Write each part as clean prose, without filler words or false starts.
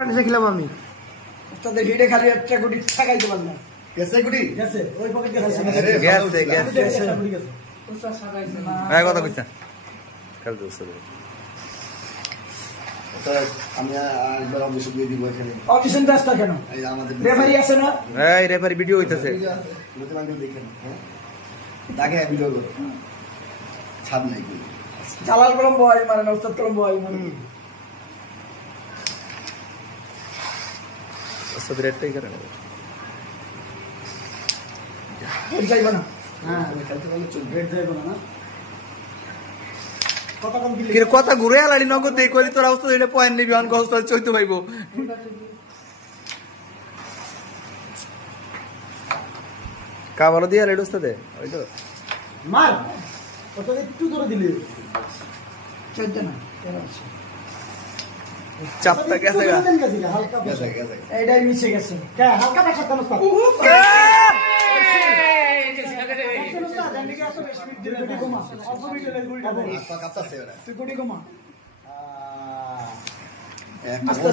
দেখিলাম আমি তাদের ভিড়ে খালি একটা গুটি ঠাকাইতে পারল না। গেছে গুটি গেছে ওই পকেট গেছে গেছে গেছে উস্তাদ সাজাইছে না এই কথা কইতা কাল দোস্ত তো আমি একবার অবশ্যই দিয়ে দিব এখানে অডিশন ব্যস্ত কেন এই আমাদের রেফারি আছে না এই রেফারি ভিডিও হইতাছে নতুন আঙ্কেল দেখেন হ্যাঁ দাগে ভিডিও করো ছাদ নাই কই জালাল কলম বয় মানে না উস্তাদ কলম বয় মানে सब रेड पे करें হেড যাইবা না হ্যাঁ আমি খেলতে পারলে চলবে হেড যাইবা না কত কম কি কিরে কথা ঘুরে আলাড়ি নগদ দেই কইলি তোর অবস্থা হইলে পয়েন্ট নিবি অন কষ্ট চইতে পাইবো কা ভালো দিয়া রেড ওস্তাদে ওই তো মার কত একটু ধরে দিলি চলতে না কেন আছে চাপটা গেছে গা হালকা গেছে গেছে এইটাই মিশে গেছে কে হালকা পাশা কেন স্যার কাপতাছে ওরা তুই গুটি কমা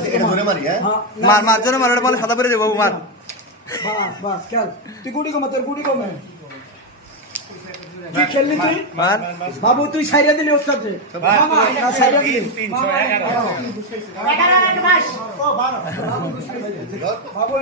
এটা ধরে মারি হ্যাঁ মার মার জন্য মার বলে সাদা পরে যাবো মার বাস বাস চল তুই গুটি কমা তোর গুটি কমে কি খেললি তুই মার বাবু তুই সাইরা দিলি ওস্তাদ রে মামা না সাইরা দিলি 311 11 বাবু